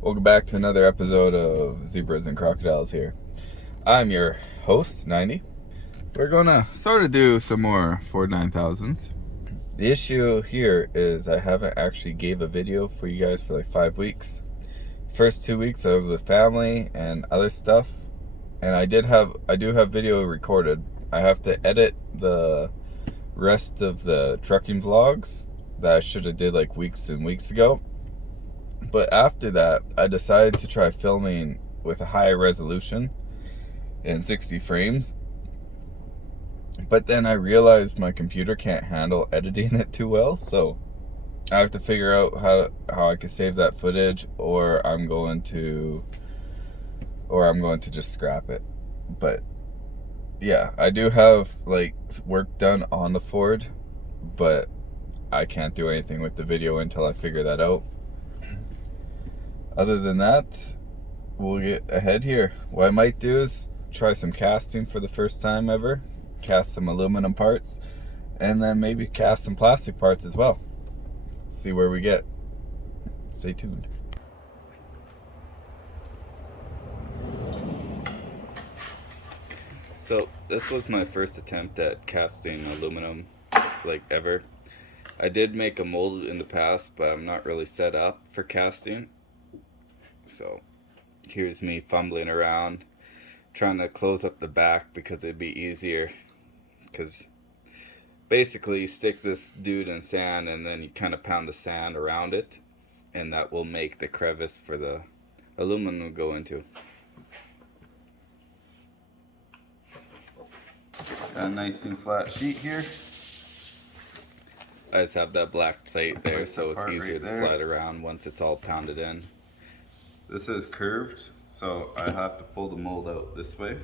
Welcome back to another episode of Zebras and Crocodiles here. I'm your host, 90. We're gonna sort of do some more Ford 9000s. The issue here is I haven't actually gave a video for you guys for like 5 weeks. First 2 weeks I was with family and other stuff, and I do have video recorded. I have to edit the rest of the trucking vlogs that I should have did like weeks and weeks ago. But after that, I decided to try filming with a higher resolution in 60 frames. But then I realized my computer can't handle editing it too well, so I have to figure out how I can save that footage, or I'm going to just scrap it. But yeah, I do have like work done on the Ford, but I can't do anything with the video until I figure that out. Other than that, we'll get ahead here. What I might do is try some casting for the first time ever, cast some aluminum parts, and then maybe cast some plastic parts as well. See where we get. Stay tuned. So this was my first attempt at casting aluminum, like ever. I did make a mold in the past, but I'm not really set up for casting. So here's me fumbling around, trying to close up the back because it'd be easier. Because basically, you stick this dude in sand and then you kind of pound the sand around it, and that will make the crevice for the aluminum go into. Got a nice and flat sheet here. I just have that black plate there, so it's easier to slide around once it's all pounded in. This is curved, so I have to pull the mold out this way.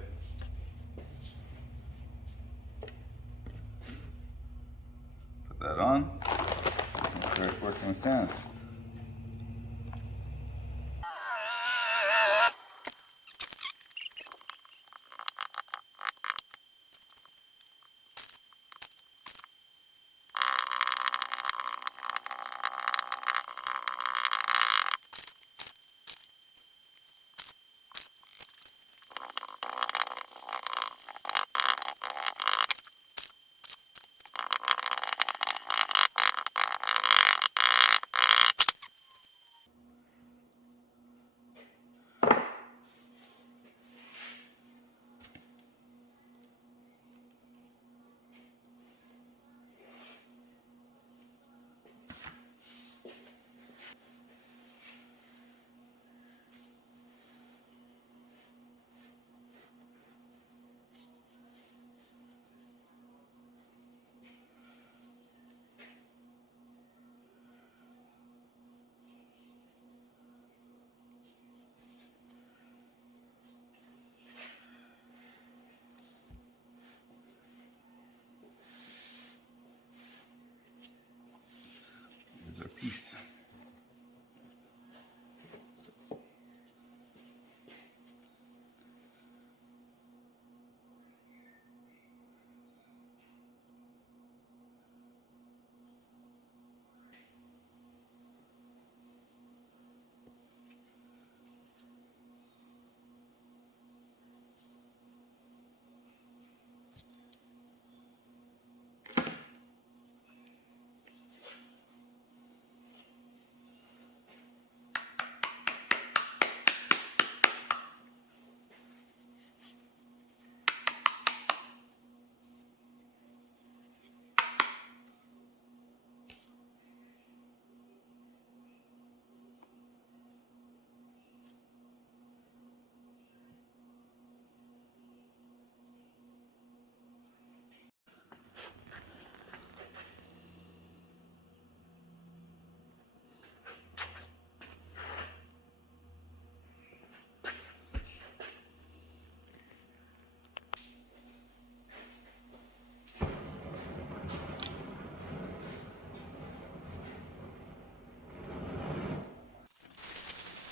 Put that on and start working with sand. Here's our piece.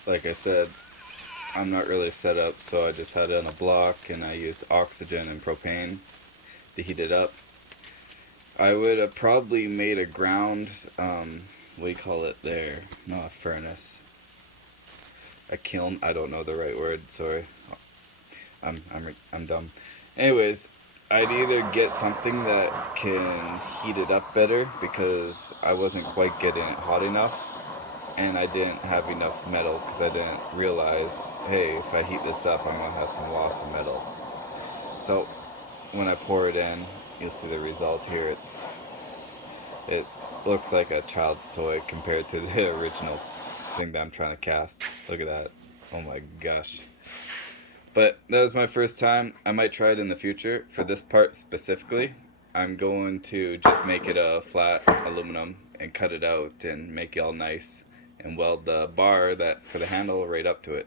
Like I said, I'm not really set up, so I just had it on a block and I used oxygen and propane to heat it up. I would have probably made a ground, what do you call it there? No, a furnace. a kiln. I don't know the right word. Sorry, I'm dumb. Anyways, I'd either get something that can heat it up better because I wasn't quite getting it hot enough, and I didn't have enough metal because I didn't realize, hey, if I heat this up, I'm gonna have some loss of metal. So when I pour it in, you'll see the result here. It looks like a child's toy compared to the original thing that I'm trying to cast. Look at that. Oh my gosh. But that was my first time. I might try it in the future. For this part specifically, I'm going to just make it a flat aluminum and cut it out and make it all nice and weld the bar that for the handle right up to it.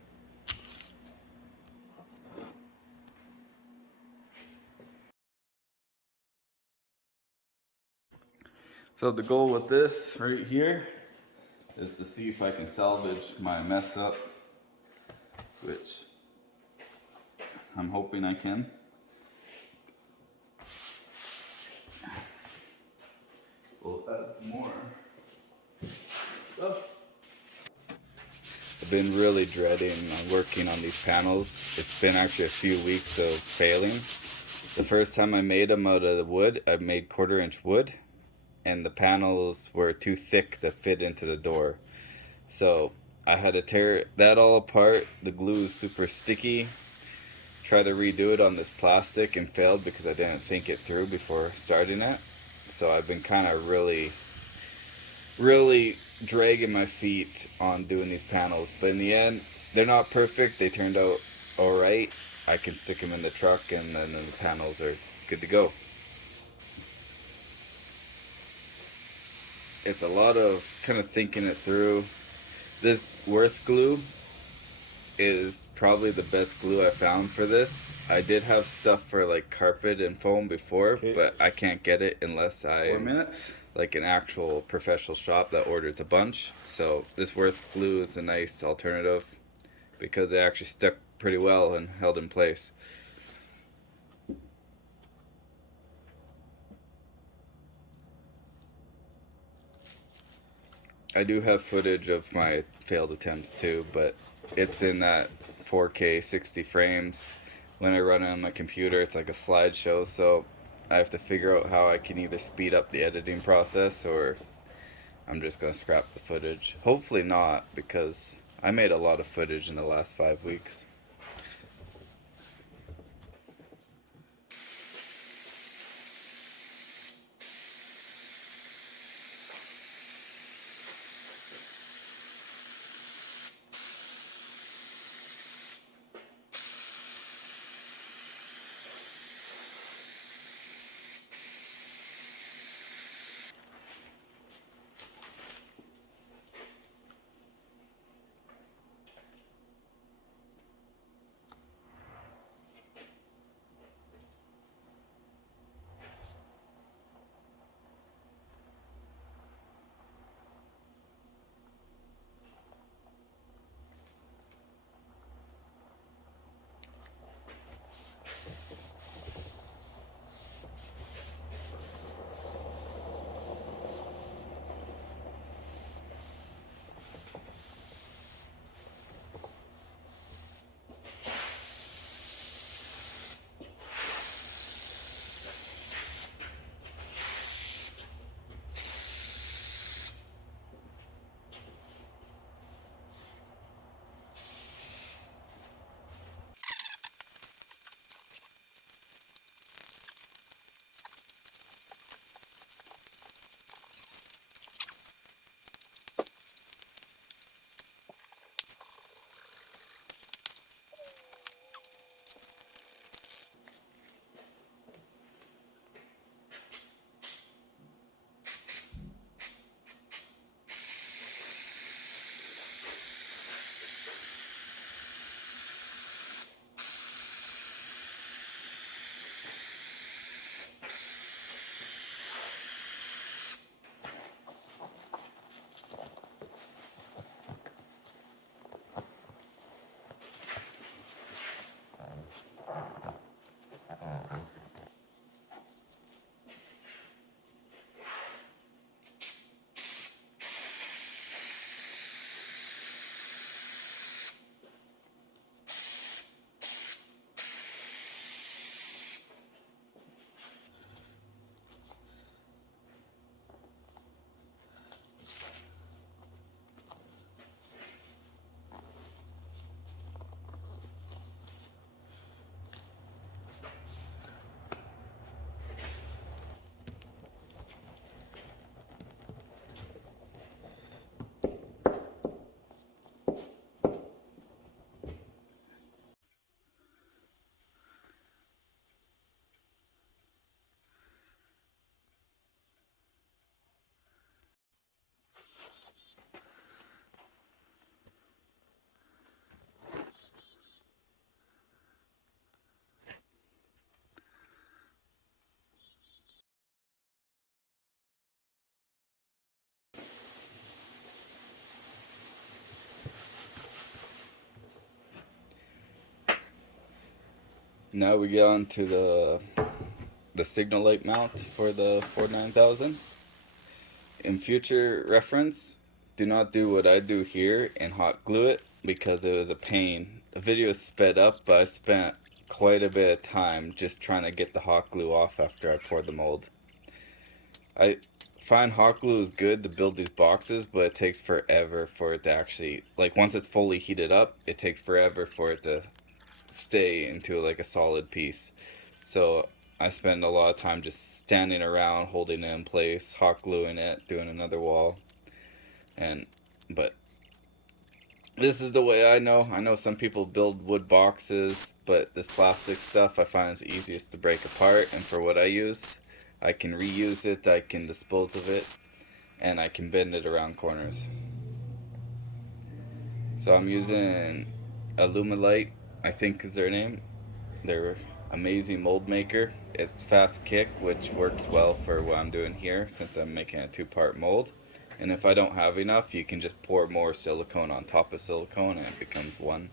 So the goal with this right here is to see if I can salvage my mess up, which I'm hoping I can. We'll add some more stuff. I've been really dreading working on these panels. It's been actually a few weeks of failing. The first time I made them out of the wood, I made 1/4 inch wood, and the panels were too thick to fit into the door. So I had to tear that all apart. The glue is super sticky. Tried to redo it on this plastic and failed because I didn't think it through before starting it. So I've been kind of really dragging my feet on doing these panels. But in the end, they're not perfect. They turned out alright. I can stick them in the truck and then the panels are good to go. It's a lot of kind of thinking it through. This Worth glue is probably the best glue I found for this. I did have stuff for like carpet and foam before, okay, but I can't get it unless I 4 minutes. Like an actual professional shop that orders a bunch. So this Worth glue is a nice alternative because it actually stuck pretty well and held in place. I do have footage of my failed attempts too, but it's in that 4K 60 frames. When I run it on my computer, it's like a slideshow, so I have to figure out how I can either speed up the editing process or I'm just gonna scrap the footage. Hopefully not, because I made a lot of footage in the last 5 weeks. Now we get on to the signal light mount for the 49000. In future reference, do not do what I do here and hot glue it because it was a pain. The video is sped up, but I spent quite a bit of time just trying to get the hot glue off after I poured the mold. I find hot glue is good to build these boxes, but it takes forever for it to actually, like once it's fully heated up, it takes forever for it to stay into like a solid piece. So I spend a lot of time just standing around, holding it in place, hot gluing it, doing another wall, and but this is the way I know. I know some people build wood boxes, but this plastic stuff I find is easiest to break apart, and for what I use, I can reuse it, I can dispose of it, and I can bend it around corners. So I'm using Illumilite, I think is their name. They're amazing mold maker. It's fast kick, which works well for what I'm doing here since I'm making a two-part mold. And if I don't have enough, you can just pour more silicone on top of silicone and it becomes one.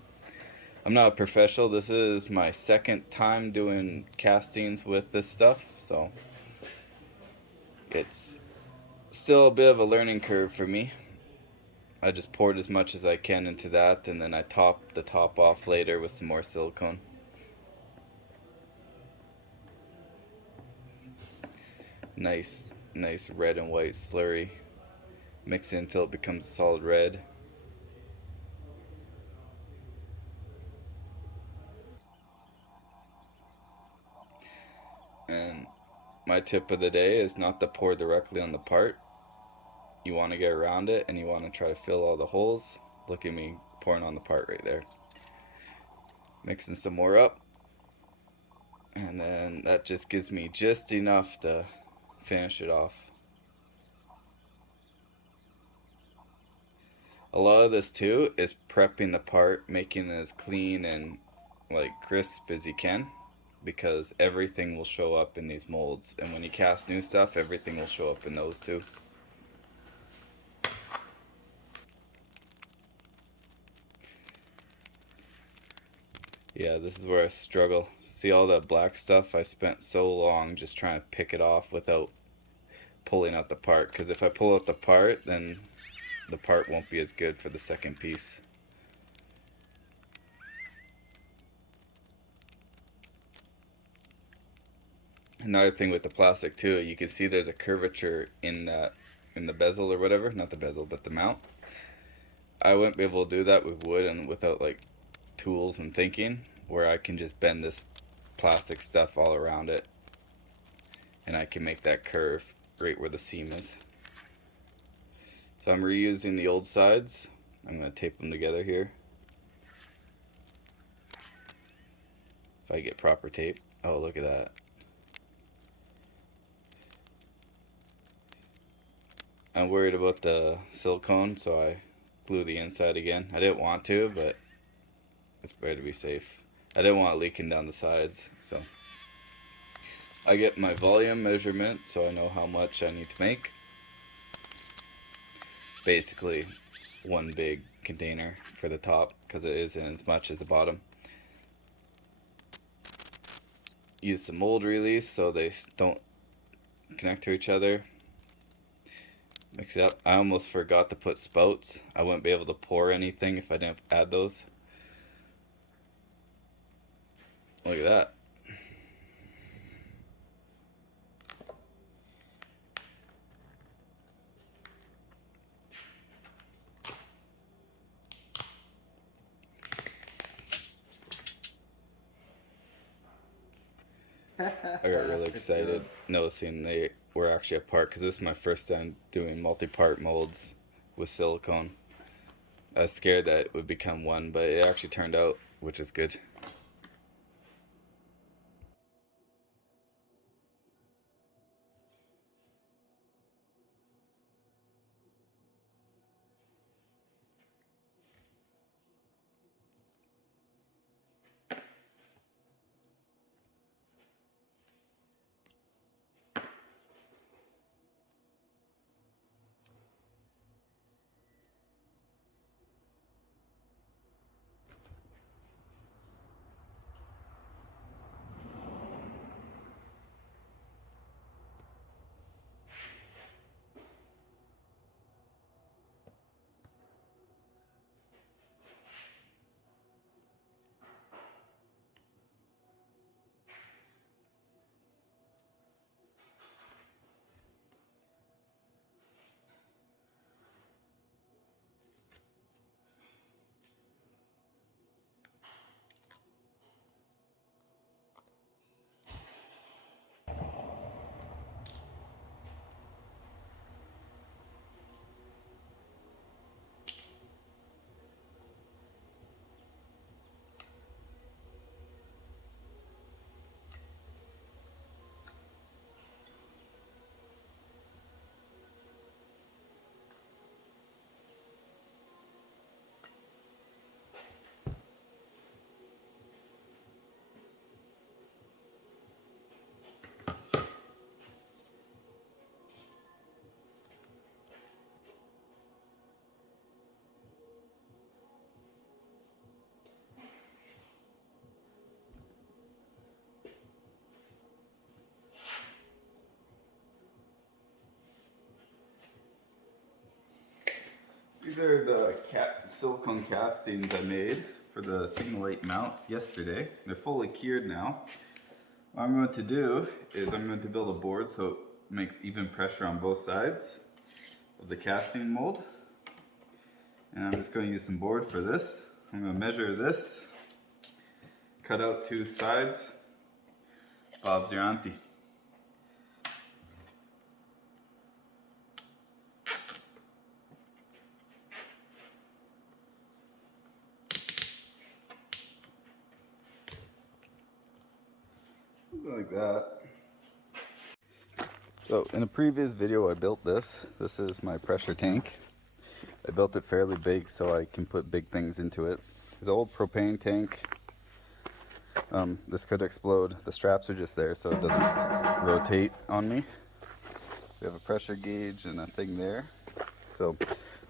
I'm not a professional. This is my second time doing castings with this stuff, so it's still a bit of a learning curve for me. I just poured as much as I can into that, and then I topped the top off later with some more silicone. Nice red and white slurry. Mix it until it becomes a solid red. And my tip of the day is not to pour directly on the part. You want to get around it and you want to try to fill all the holes. Look at me pouring on the part right there. Mixing some more up. And then that just gives me just enough to finish it off. A lot of this too is prepping the part, making it as clean and like crisp as you can, because everything will show up in these molds, and when you cast new stuff, everything will show up in those too. Yeah, this is where I struggle. See all that black stuff? I spent so long just trying to pick it off without pulling out the part, because if I pull out the part, then the part won't be as good for the second piece. Another thing with the plastic too, you can see there's a curvature in the bezel or whatever, not the bezel, but the mount. I wouldn't be able to do that with wood and without like tools and thinking, where I can just bend this plastic stuff all around it and I can make that curve right where the seam is. So I'm reusing the old sides. I'm going to tape them together here. If I get proper tape. Oh, look at that. I'm worried about the silicone, so I glue the inside again. I didn't want to, but it's better to be safe. I didn't want it leaking down the sides, so I get my volume measurement so I know how much I need to make. Basically one big container for the top because it isn't as much as the bottom. Use some mold release so they don't connect to each other. Mix it up. I almost forgot to put spouts. I wouldn't be able to pour anything if I didn't add those. Look at that. I got really excited noticing they were actually apart because this is my first time doing multi-part molds with silicone. I was scared that it would become one, but it actually turned out, which is good. These are the silicone castings I made for the Signal 8 mount yesterday. They're fully cured now. What I'm going to do is I'm going to build a board so it makes even pressure on both sides of the casting mold. And I'm just going to use some board for this. I'm going to measure this, cut out 2 sides. Bob's your auntie. Like that. So in a previous video I built this. This is my pressure tank. I built it fairly big so I can put big things into it. It's an old propane tank. This could explode. The straps are just there so it doesn't rotate on me. We have a pressure gauge and a thing there. So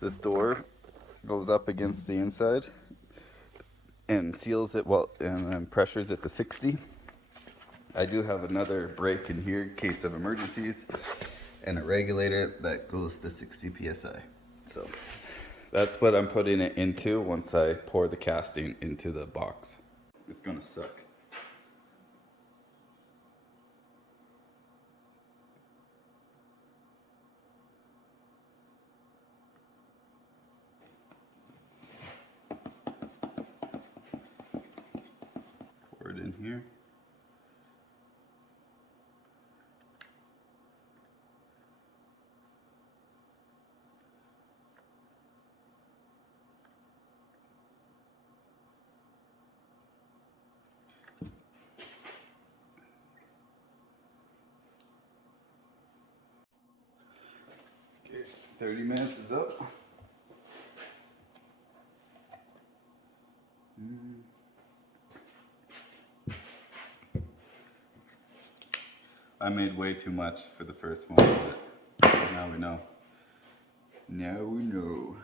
this door goes up against the inside and seals it and then pressures it to 60. I do have another brake in here in case of emergencies and a regulator that goes to 60 psi. So that's what I'm putting it into once I pour the casting into the box. It's gonna suck. Pour it in here. Okay, 30 minutes is up. I made way too much for the first one, but now we know. Now we know.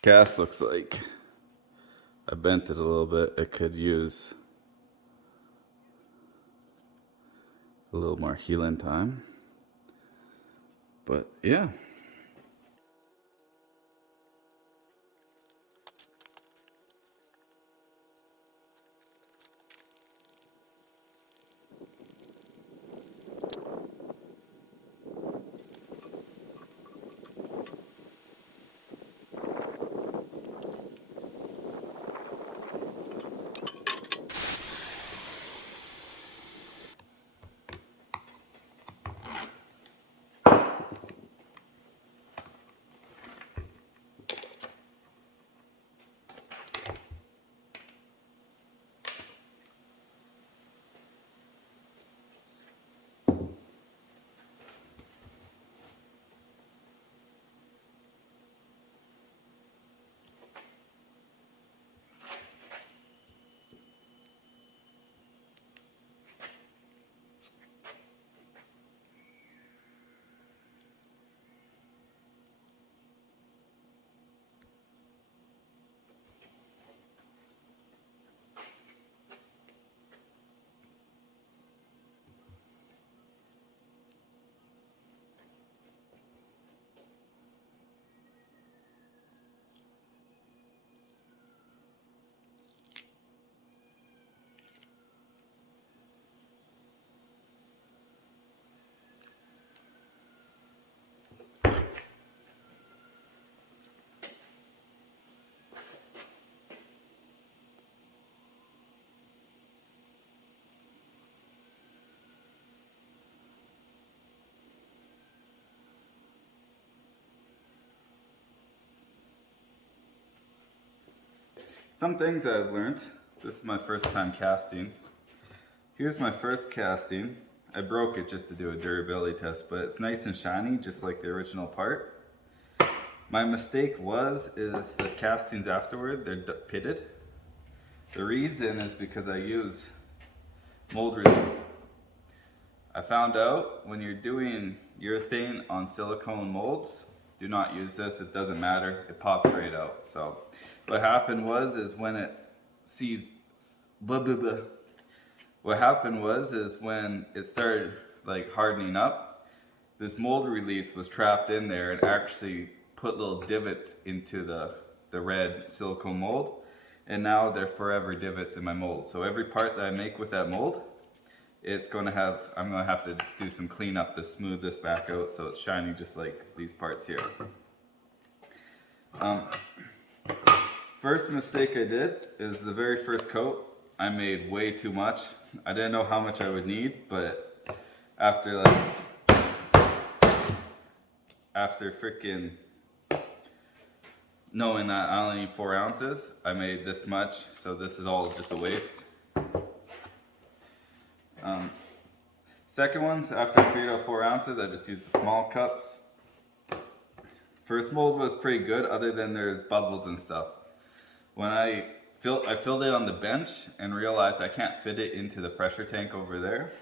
Cast looks like I bent it a little bit. It could use a little more healing time. But yeah. Some things I've learned. This is my first time casting. Here's my first casting. I broke it just to do a durability test, but it's nice and shiny, just like the original part. My mistake is the castings afterward, they're pitted. The reason is because I use mold release. I found out when you're doing urethane on silicone molds, do not use this, it doesn't matter, it pops right out. So what happened is when it sees blah blah blah. What happened is when it started like hardening up, this mold release was trapped in there and actually put little divots into the red silicone mold, and now they're forever divots in my mold. So every part that I make with that mold, I'm gonna have to do some cleanup to smooth this back out so it's shiny just like these parts here. First mistake I did is the very first coat. I made way too much. I didn't know how much I would need, but after freaking knowing that I only need 4 ounces, I made this much, so this is all just a waste. Second ones, after I figured out 4 ounces, I just used the small cups. First mold was pretty good, other than there's bubbles and stuff. When I filled it on the bench and realized I can't fit it into the pressure tank over there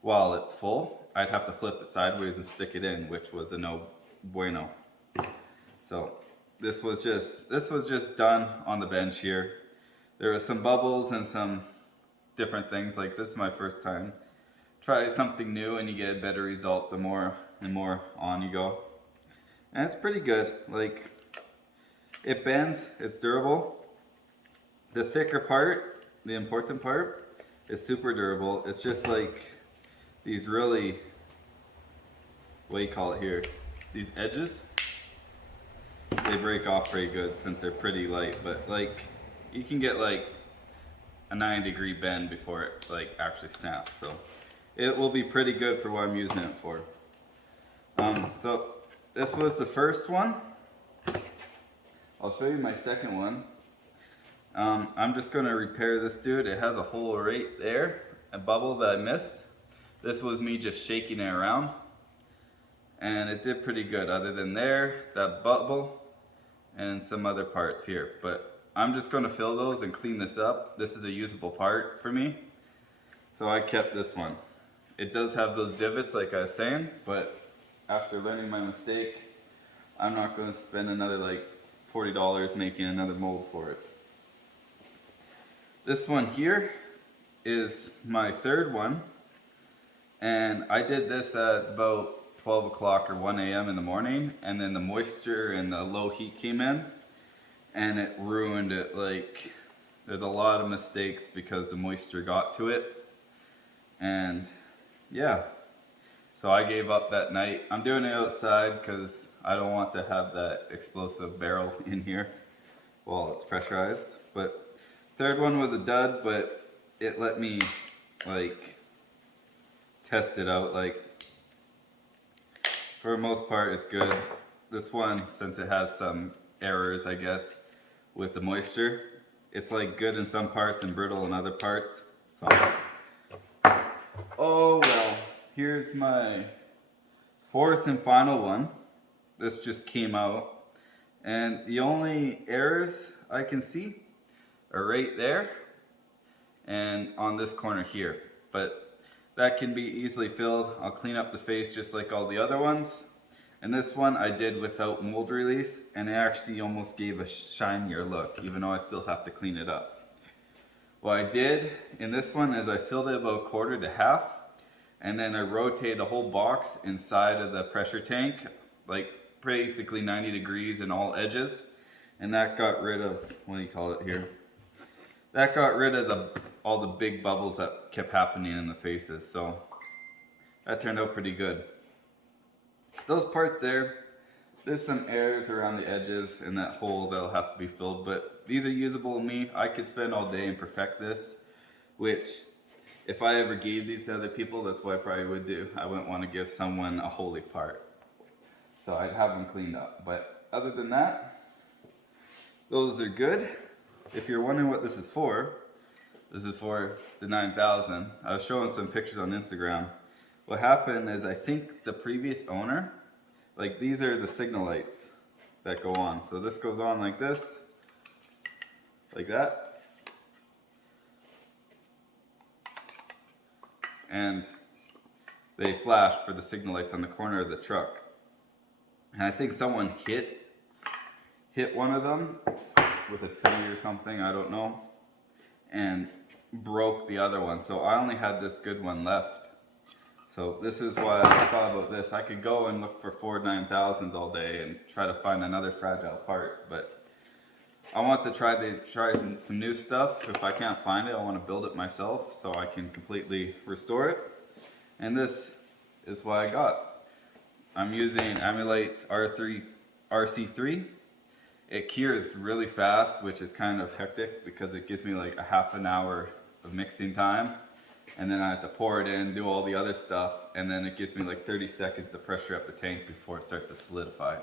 while it's full, I'd have to flip it sideways and stick it in, which was a no bueno. So this was just done on the bench here. There was some bubbles and some different things. Like, this is my first time. Try something new and you get a better result the more and more on you go. And it's pretty good. Like, it bends, it's durable. The thicker part, the important part, is super durable. It's just like these really, what do you call it here? These edges, they break off pretty good since they're pretty light, but like, you can get like a 90-degree bend before it like actually snaps. So it will be pretty good for what I'm using it for. So this was the first one. I'll show you my second one. I'm just going to repair this dude. It has a hole right there, a bubble that I missed. This was me just shaking it around, and it did pretty good, other than there, that bubble, and some other parts here. But I'm just going to fill those and clean this up. This is a usable part for me, so I kept this one. It does have those divots like I was saying, but after learning my mistake, I'm not going to spend another like $40 making another mold for it. This one here is my third one. And I did this at about 12 o'clock or 1 a.m. in the morning, and then the moisture and the low heat came in and it ruined it. Like, there's a lot of mistakes because the moisture got to it. And yeah, so I gave up that night. I'm doing it outside because I don't want to have that explosive barrel in here while it's pressurized. But third one was a dud, but it let me like test it out. Like, for the most part it's good. This one, since it has some errors I guess with the moisture, it's like good in some parts and brittle in other parts. So, oh well, here's my fourth and final one. This just came out, and the only errors I can see are right there and on this corner here, but that can be easily filled. I'll clean up the face just like all the other ones. And this one I did without mold release, and it actually almost gave a shinier look, even though I still have to clean it up. What I did in this one is I filled it about quarter to half, and then I rotated the whole box inside of the pressure tank, like basically 90 degrees in all edges. And that got rid of, what do you call it here? That got rid of all the big bubbles that kept happening in the faces. So that turned out pretty good. Those parts there's some errors around the edges and that hole that'll have to be filled, but these are usable to me. I could spend all day and perfect this, which if I ever gave these to other people, that's what I probably would do. I wouldn't want to give someone a holy part. So I'd have them cleaned up. But other than that, those are good. If you're wondering what this is for the 9000. I was showing some pictures on Instagram. What happened is, I think the previous owner, like, these are the signal lights that go on. So this goes on like this, like that. And they flash for the signal lights on the corner of the truck. And I think someone hit one of them with a tree or something, I don't know, and broke the other one. So I only had this good one left. So this is why I thought about this. I could go and look for Ford 9000s all day and try to find another fragile part, but I want to try some new stuff. If I can't find it, I want to build it myself so I can completely restore it. And this is what I got. I'm using Amulite's RC3. It cures really fast, which is kind of hectic because it gives me like a half an hour of mixing time. And then I have to pour it in, do all the other stuff, and then it gives me like 30 seconds to pressure up the tank before it starts to solidify.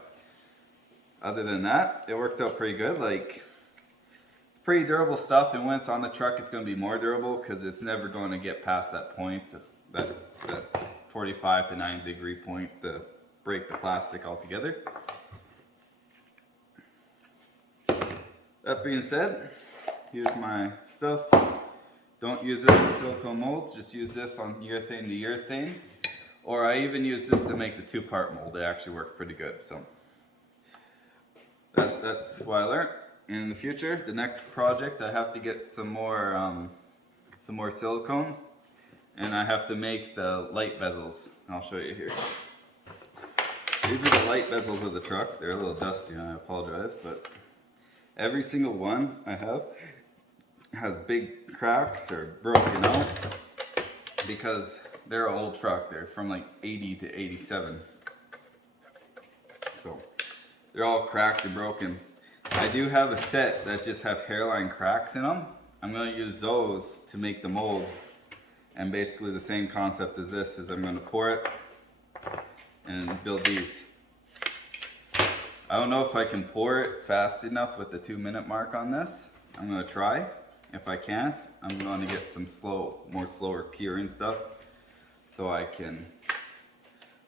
Other than that, it worked out pretty good. Like, it's pretty durable stuff, and when it's on the truck, it's going to be more durable because it's never going to get past that point, that 45 to 90 degree point to break the plastic altogether. That being said, here's my stuff. Don't use this in silicone molds, just use this on urethane to urethane. Or I even use this to make the two-part mold. It actually worked pretty good. So that's what I learned. In the future, the next project, I have to get some more silicone, and I have to make the light bezels. I'll show you here. These are the light bezels of the truck. They're a little dusty, and I apologize, but every single one I have has big cracks or broken out because they're an old truck. They're from like 80 to 87. So they're all cracked and broken. I do have a set that just have hairline cracks in them. I'm going to use those to make the mold. And basically the same concept as this is I'm going to pour it and build these. I don't know if I can pour it fast enough with the 2-minute mark on this. I'm going to try. If I can't, I'm going to get some more slower curing stuff so I can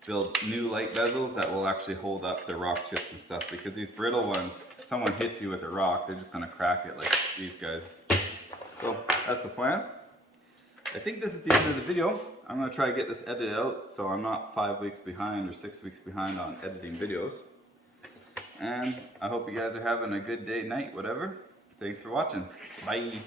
build new light bezels that will actually hold up the rock chips and stuff, because these brittle ones, if someone hits you with a rock, they're just going to crack it like these guys. So that's the plan. I think this is the end of the video. I'm going to try to get this edited out so I'm not 5 weeks behind or 6 weeks behind on editing videos. And I hope you guys are having a good day, night, whatever. Thanks for watching. Bye.